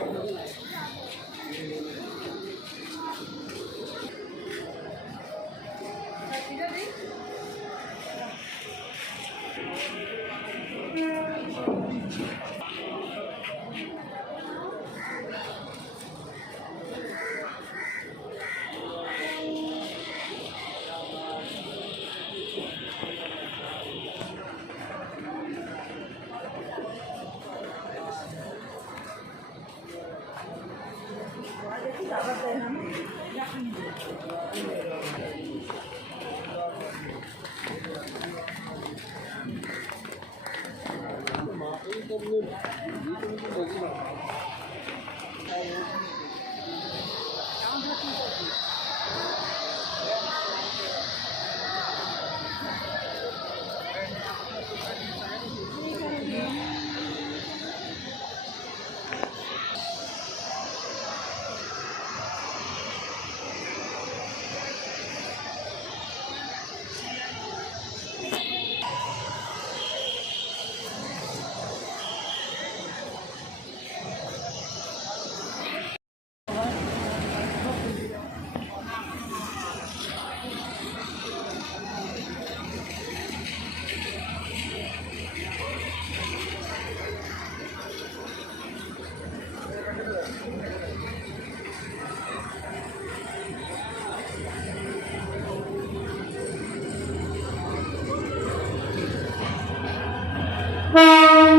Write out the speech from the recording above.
同意。一分钟的基本上然后这个地过去 Thank